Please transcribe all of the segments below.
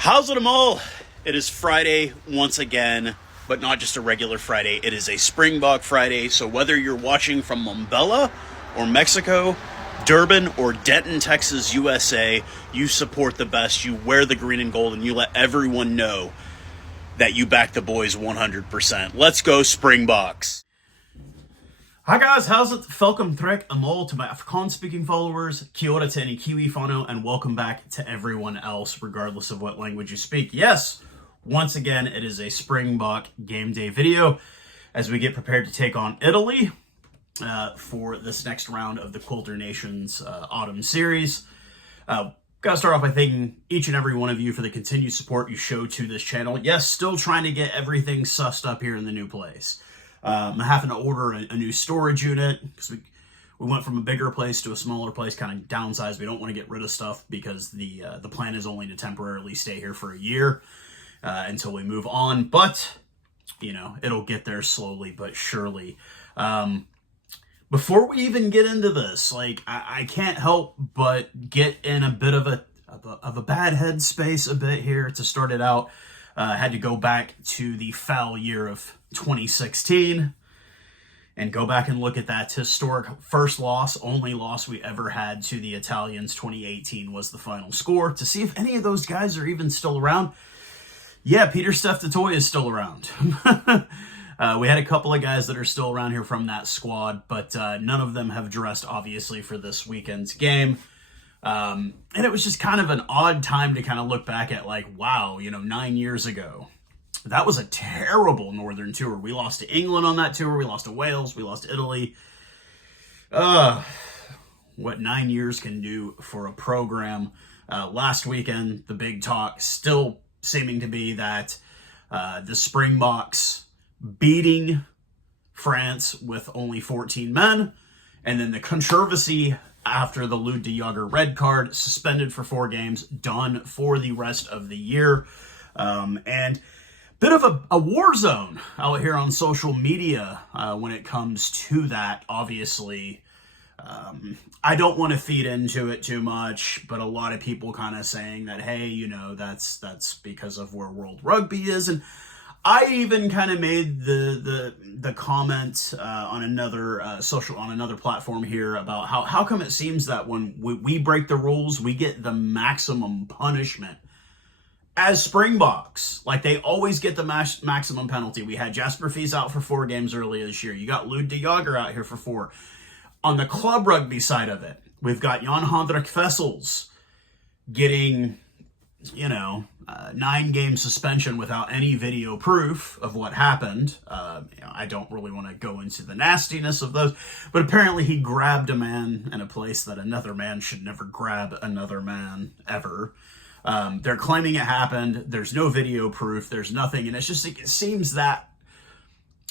How's it all? It is Friday once again, but not just a regular Friday. It is a Springbok Friday, so whether you're watching from Mambella or Mexico, Durban or Denton, Texas, USA, you support the best, you wear the green and gold, and you let everyone know that you back the boys 100%. Let's go Springboks. Hi guys, how's it? Welcome trek amol to my Afrikaans-speaking followers, kia ora te any Kiwi whānau, and welcome back to everyone else, regardless of what language you speak. Yes, once again, it is a Springbok game day video as we get prepared to take on Italy for this next round of the Quilter Nations Autumn Series. Gotta start off by thanking each and every one of you for the continued support you show to this channel. Yes, still trying to get everything sussed up here in the new place. I'm having to order a new storage unit because we went from a bigger place to a smaller place, kind of downsized. We don't want to get rid of stuff because the plan is only to temporarily stay here for a year until we move on. But, you know, it'll get there slowly but surely. Before we even get into this, like, I can't help but get in a bit of a bad headspace a bit here to start it out. Had to go back to the foul year of 2016 and go back and look at that historic first loss, only loss we ever had to the Italians. 2018 was the final score, to see if any of those guys are even still around. Yeah, Peter Steph Toy is still around. We had a couple of guys that are still around here from that squad, but none of them have dressed, obviously, for this weekend's game. And it was just kind of an odd time to kind of look back at, like, wow, you know, 9 years ago. That was a terrible Northern tour. We lost to England on that tour. We lost to Wales. We lost to Italy. What 9 years can do for a program. Last weekend, the big talk still seeming to be that the Springboks beating France with only 14 men. And then the controversy after the Lud de Jager red card, suspended for 4 games, done for the rest of the year. And bit of a war zone out here on social media when it comes to that. Obviously, I don't want to feed into it too much, but a lot of people kind of saying that, hey, you know, that's because of where World Rugby is. And I even kind of made the comment on another on another platform here about how come it seems that when we break the rules, we get the maximum punishment as Springboks. Like, they always get the maximum penalty. We had Jasper Fees out for 4 games earlier this year. You got Lud de Jager out here for 4. On the club rugby side of it, we've got Jan Hendrik Vessels getting, you know, 9-game suspension without any video proof of what happened. You know, I don't really want to go into the nastiness of those, but apparently he grabbed a man in a place that another man should never grab another man ever. They're claiming it happened. There's no video proof. There's nothing. And it's just, it seems that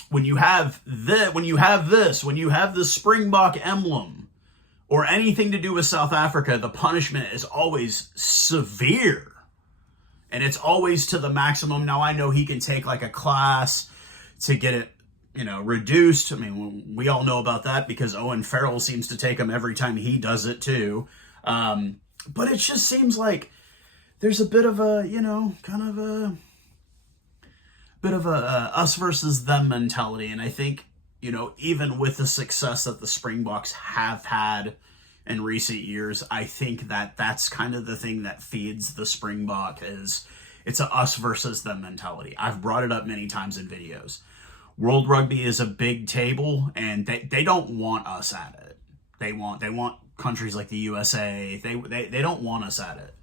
when you have the Springbok emblem or anything to do with South Africa, the punishment is always severe. And it's always to the maximum. Now, I know he can take like a class to get it, you know, reduced. I mean, we all know about that because Owen Farrell seems to take him every time he does it too. But it just seems like there's a bit of a, you know, kind of a bit of a us versus them mentality. And I think, you know, even with the success that the Springboks have had in recent years, I think that that's kind of the thing that feeds the Springbok, is it's a us versus them mentality. I've brought it up many times in videos. World Rugby is a big table, and they don't want us at it. They want countries like the USA. They don't want us at it.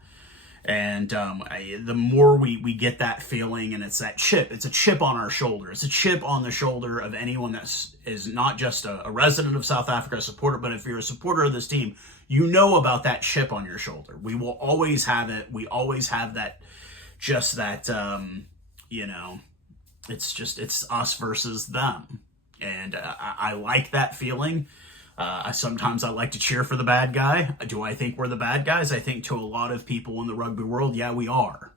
And the more we get that feeling, and it's that chip, it's a chip on our shoulder. It's a chip on the shoulder of anyone that is not just a resident of South Africa, a supporter, but if you're a supporter of this team, you know about that chip on your shoulder. We will always have it. We always have that, just that, you know, it's us versus them. And I like that feeling. Sometimes I like to cheer for the bad guy. Do I think we're the bad guys? I think to a lot of people in the rugby world, yeah, we are.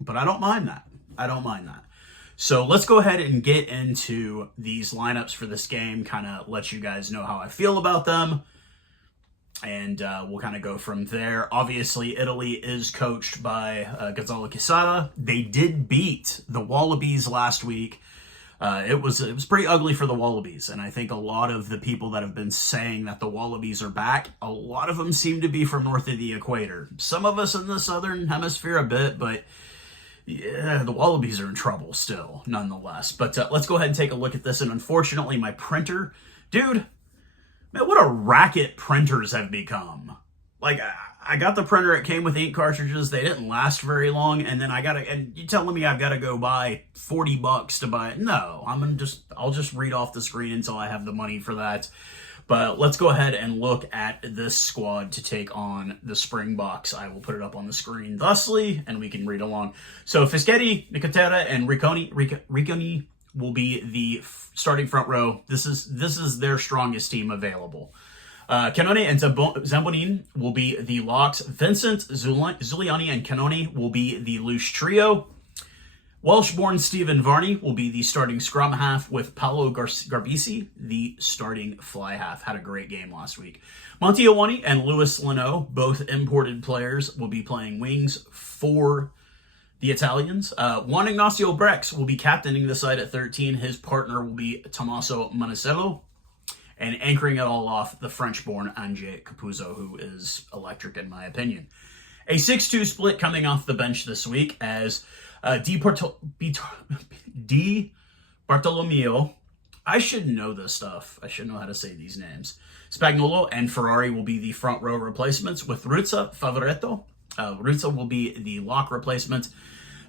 But I don't mind that. I don't mind that. So let's go ahead and get into these lineups for this game, kind of let you guys know how I feel about them. and we'll kind of go from there. Obviously, Italy is coached by Gonzalo Quesada. They did beat the Wallabies last week. It was pretty ugly for the Wallabies, and I think a lot of the people that have been saying that the Wallabies are back, a lot of them seem to be from north of the equator. Some of us in the southern hemisphere a bit, but yeah, the Wallabies are in trouble still, nonetheless. But let's go ahead and take a look at this, and unfortunately, my printer, dude, man, what a racket printers have become. Like, I got the printer, it came with ink cartridges, they didn't last very long, and then and you telling me I've got to go buy $40 to buy it? No, I'll just read off the screen until I have the money for that. But let's go ahead and look at this squad to take on the Springboks. I will put it up on the screen thusly, and we can read along. So Fischetti, Nicotera, and Ricconi will be the starting front row. This is their strongest team available. Canone and Zambonin will be the locks. Vincent, Zuliani, and Canone will be the loose trio. Welsh-born Stephen Varney will be the starting scrum half, with Paolo Garbisi the starting fly half. Had a great game last week. Monty Owani and Louis Leno, both imported players, will be playing wings for the Italians. Juan Ignacio Brex will be captaining the side at 13. His partner will be Tommaso Monicello. And anchoring it all off, the French-born Ange Capuzzo, who is electric in my opinion. A 6-2 split coming off the bench this week as Di Bartolomeo, I should know this stuff. I should know how to say these names. Spagnolo and Ferrari will be the front row replacements, with Ruzza, Favoretto. Ruzza will be the lock replacement.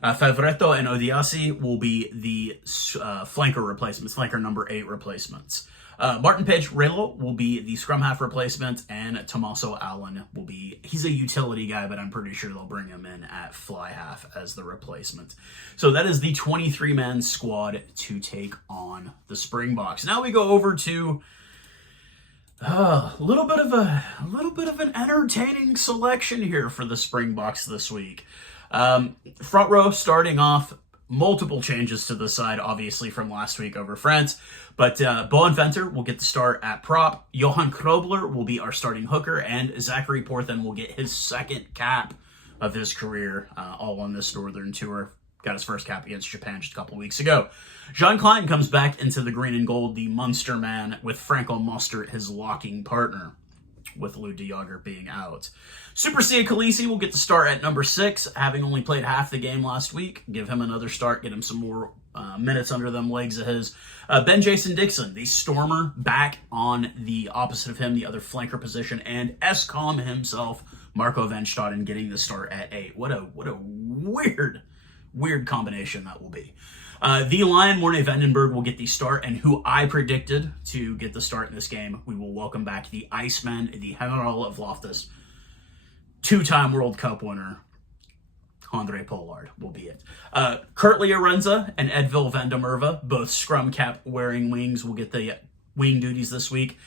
Favoretto and Odiasi will be the flanker replacements, flanker number 8 replacements. Martin Page Relo will be the scrum half replacement, and Tommaso Allen will be, he's a utility guy, but I'm pretty sure they'll bring him in at fly half as the replacement. So that is the 23-man squad to take on the Springboks. Now we go over to a little bit of an entertaining selection here for the Springboks this week. Front row starting off, multiple changes to the side, obviously, from last week over France. But Bowen Venter will get the start at prop. Johan Krobler will be our starting hooker. And Zachary Porthen will get his second cap of his career, all on this Northern Tour. Got his first cap against Japan just a couple weeks ago. Jean Klein comes back into the green and gold, the Munster man, with Franco Mostert, his locking partner, with Lou de Jager being out. Super Sia Khaleesi will get the start at number 6, having only played half the game last week. Give him another start, get him some more minutes under them legs of his. Ben Jason Dixon, the stormer, back on the opposite of him, the other flanker position, and Escom himself, Marco van Staden, getting the start at 8. What a weird combination that will be. The Lion, Morne Vandenberg, will get the start, and who I predicted to get the start in this game, we will welcome back the Iceman, the General of Loftus, 2-time World Cup winner, Andre Pollard will be it. Kurt Leorenza and Edville van der Merwe, both scrum cap wearing wings, will get the wing duties this week.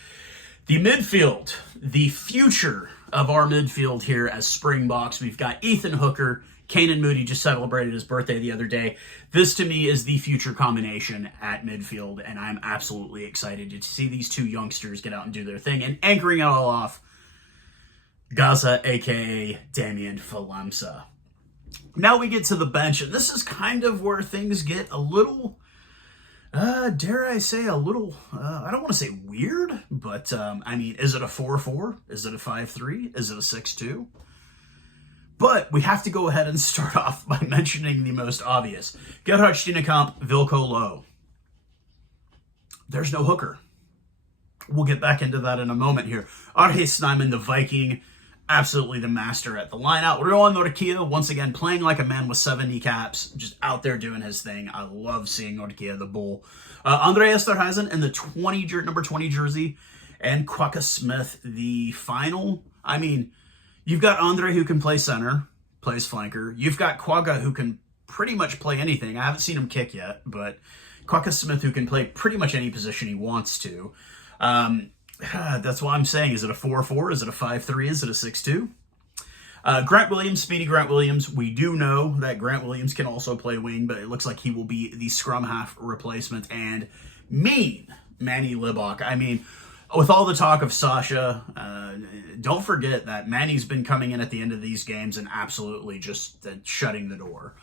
The midfield, the future of our midfield here as Springboks, we've got Ethan Hooker. Kanan Moody just celebrated his birthday the other day. This, to me, is the future combination at midfield, and I'm absolutely excited to see these two youngsters get out and do their thing. And anchoring it all off, Gaza, a.k.a. Damien Falemsa. Now we get to the bench, and this is kind of where things get a little, dare I say, a little, I don't want to say weird, but, I mean, is it a 4-4? Is it a 5-3? Is it a 6-2? But we have to go ahead and start off by mentioning the most obvious. Gerhard Steenekamp, Vilko Low. There's no hooker. We'll get back into that in a moment here. Arhe Snyman, the Viking, absolutely the master at the lineout. Rowan Norkia, once again, playing like a man with 70 caps, just out there doing his thing. I love seeing Norkia, the bull. Andre Esterhuizen in the number 20 jersey, and Quokka Smith, the final. I mean, you've got Andre who can play center, plays flanker. You've got Quagga who can pretty much play anything. I haven't seen him kick yet, but Quokka Smith who can play pretty much any position he wants to. That's why I'm saying, is it a 4-4? Is it a 5-3? Is it a 6-2? Grant Williams, Speedy Grant Williams. We do know that Grant Williams can also play wing, but it looks like he will be the scrum half replacement. And mean Manny Libok. I mean, with all the talk of Sasha, don't forget that Manny's been coming in at the end of these games and absolutely just shutting the door.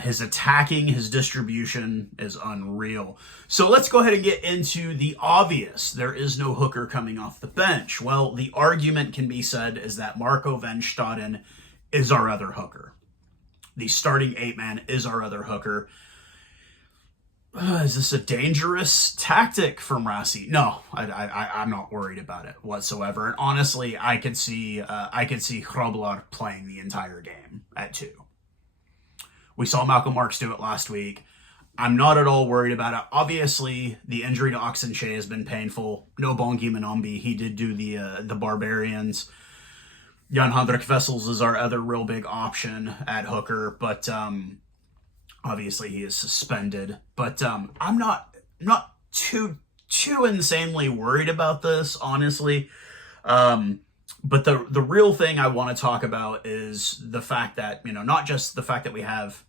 His attacking, his distribution is unreal. So let's go ahead and get into the obvious. There is no hooker coming off the bench. Well, the argument can be said is that Marco van Staden is our other hooker. The starting 8-man is our other hooker. Is this a dangerous tactic from Rassi? No, I'm not worried about it whatsoever. And honestly, I could see Hroblar playing the entire game at 2. We saw Malcolm Marks do it last week. I'm not at all worried about it. Obviously, the injury to Oxenche has been painful. No Bongi Manombi. He did do the Barbarians. Jan Hendrik Vessels is our other real big option at hooker, but obviously he is suspended. But I'm not too insanely worried about this, honestly. But the real thing I want to talk about is the fact that, not just the fact that we have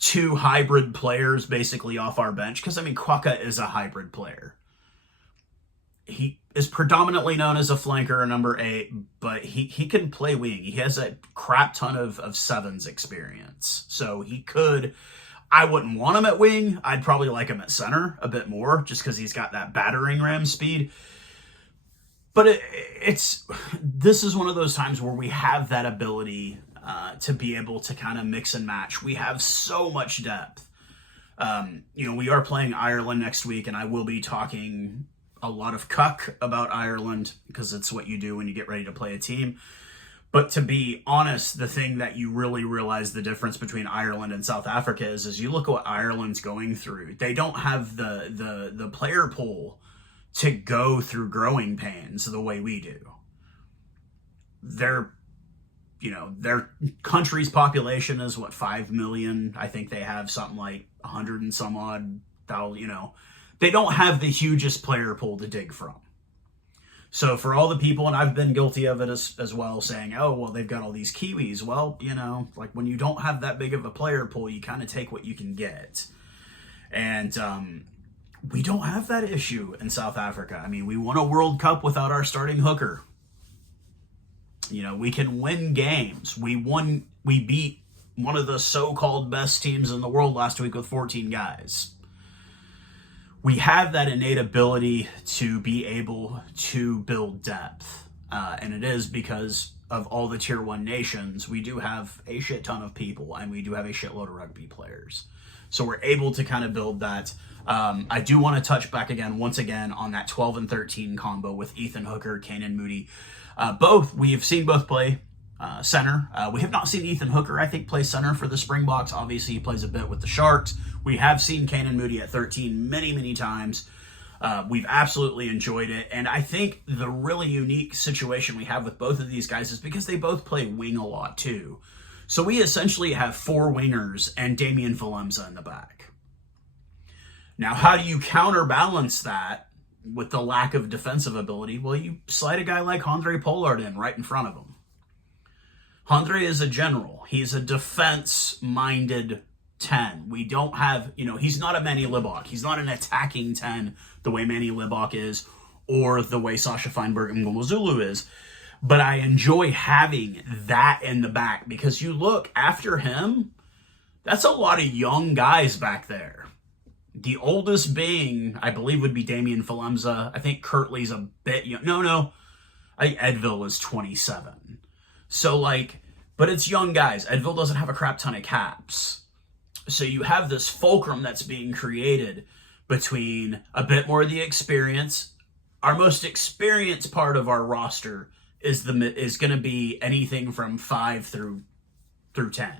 2 hybrid players basically off our bench, because, Kwaka is a hybrid player. He is predominantly known as a flanker, number 8, but he can play wing. He has a crap ton of sevens experience. So he could... I wouldn't want him at wing. I'd probably like him at center a bit more, just because he's got that battering ram speed. But this is one of those times where we have that ability to be able to kind of mix and match. We have so much depth. We are playing Ireland next week, and I will be talking a lot of cuck about Ireland, because it's what you do when you get ready to play a team. But to be honest, the thing that you really realize the difference between Ireland and South Africa is you look at what Ireland's going through. They don't have the player pool to go through growing pains the way we do. Their country's population is 5 million. I think they have something like 100 and some odd thousand, They don't have the hugest player pool to dig from. So for all the people, and I've been guilty of it as well, saying, oh, well, they've got all these Kiwis. Well, when you don't have that big of a player pool, you kind of take what you can get. And we don't have that issue in South Africa. We won a World Cup without our starting hooker. We can win games. We beat one of the so-called best teams in the world last week with 14 guys. We have that innate ability to be able to build depth. And it is because of all the tier 1 nations. We do have a shit ton of people, and we do have a shitload of rugby players. So we're able to kind of build that. I do want to touch back once again on that 12 and 13 combo with Ethan Hooker, Kanan Moody. We have seen both play center. We have not seen Ethan Hooker, I think, play center for the Springboks. Obviously, he plays a bit with the Sharks. We have seen Kanan Moody at 13 many, many times. We've absolutely enjoyed it. And I think the really unique situation we have with both of these guys is because they both play wing a lot, too. So we essentially have 4 wingers and Damian Valemza in the back. Now, how do you counterbalance that with the lack of defensive ability? Well, you slide a guy like Andre Pollard in right in front of him. Andre is a general. He's a defense-minded 10. We don't have, he's not a Manny Libok. He's not an attacking 10 the way Manny Libok is, or the way Sasha Feinberg and Ngolozulu is. But I enjoy having that in the back, because you look after him, that's a lot of young guys back there. The oldest being, I believe, would be Damian Valemza. I think Kirtley's a bit young. No. I think Edville is 27. So, but it's young guys. Edville doesn't have a crap ton of caps. So you have this fulcrum that's being created between a bit more of the experience. Our most experienced part of our roster is going to be anything from 5 through 10.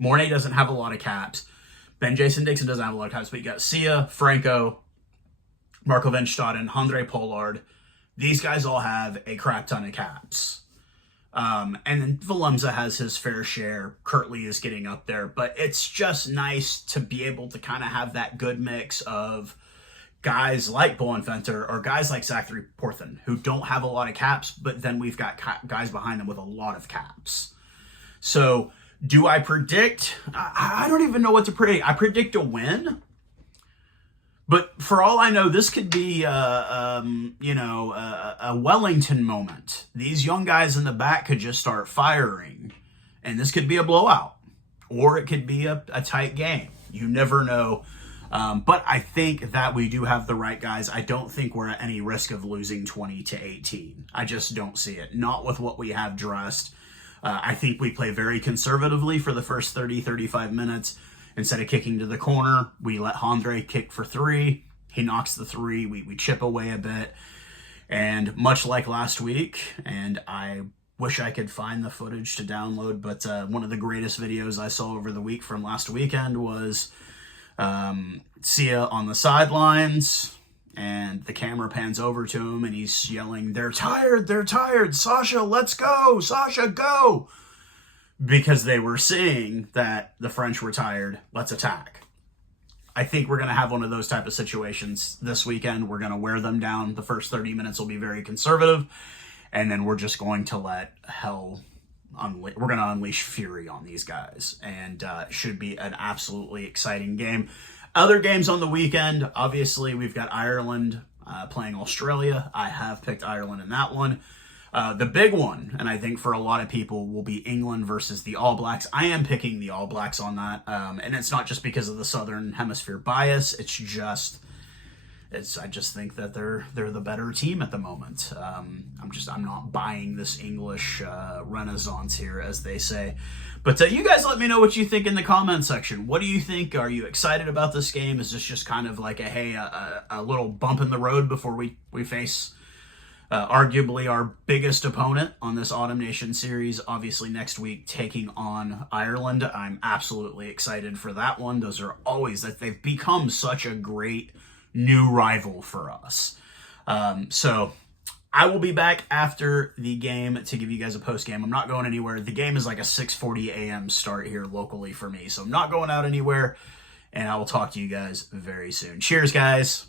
Mornay doesn't have a lot of caps. Ben Jason Dixon doesn't have a lot of caps, but you got Sia, Franco, Marco van Staden, Andre Pollard. These guys all have a crap ton of caps. And then Valemza has his fair share. Kirtley is getting up there. But it's just nice to be able to kind of have that good mix of guys like Boenventer or guys like Zachary Porthen who don't have a lot of caps, but then we've got guys behind them with a lot of caps. So do I predict? I don't even know what to predict. I predict a win. But for all I know, this could be, a Wellington moment. These young guys in the back could just start firing, and this could be a blowout, or it could be a tight game. You never know. But I think that we do have the right guys. I don't think we're at any risk of losing 20-18. I just don't see it. Not with what we have dressed. I think we play very conservatively for the first 30-35 minutes. Instead of kicking to the corner, we let Andre kick for 3. He knocks the 3. We chip away a bit. And much like last week, and I wish I could find the footage to download, but one of the greatest videos I saw over the week from last weekend was Sia on the sidelines, and the camera pans over to him, and he's yelling, they're tired, Sasha, let's go, Sasha, go! Because they were seeing that the French were tired, let's attack. I think we're going to have one of those type of situations this weekend. We're going to wear them down. The first 30 minutes will be very conservative, and then we're just going to let we're going to unleash fury on these guys, and it should be an absolutely exciting game. Other games on the weekend, obviously, we've got Ireland playing Australia. I have picked Ireland in that one. The big one, and I think for a lot of people, will be England versus the All Blacks. I am picking the All Blacks on that, and it's not just because of the Southern Hemisphere bias. I just think that they're the better team at the moment. I'm not buying this English renaissance here, as they say. But you guys let me know what you think in the comment section. What do you think? Are you excited about this game? Is this just kind of like a little bump in the road before we face arguably our biggest opponent on this Autumn Nation series, obviously next week taking on Ireland? I'm absolutely excited for that one. They've become such a great new rival for us. So I will be back after the game to give you guys a post game. I'm not going anywhere. The game is like a 6:40 a.m. start here locally for me, so I'm not going out anywhere, and I will talk to you guys very soon. Cheers, guys.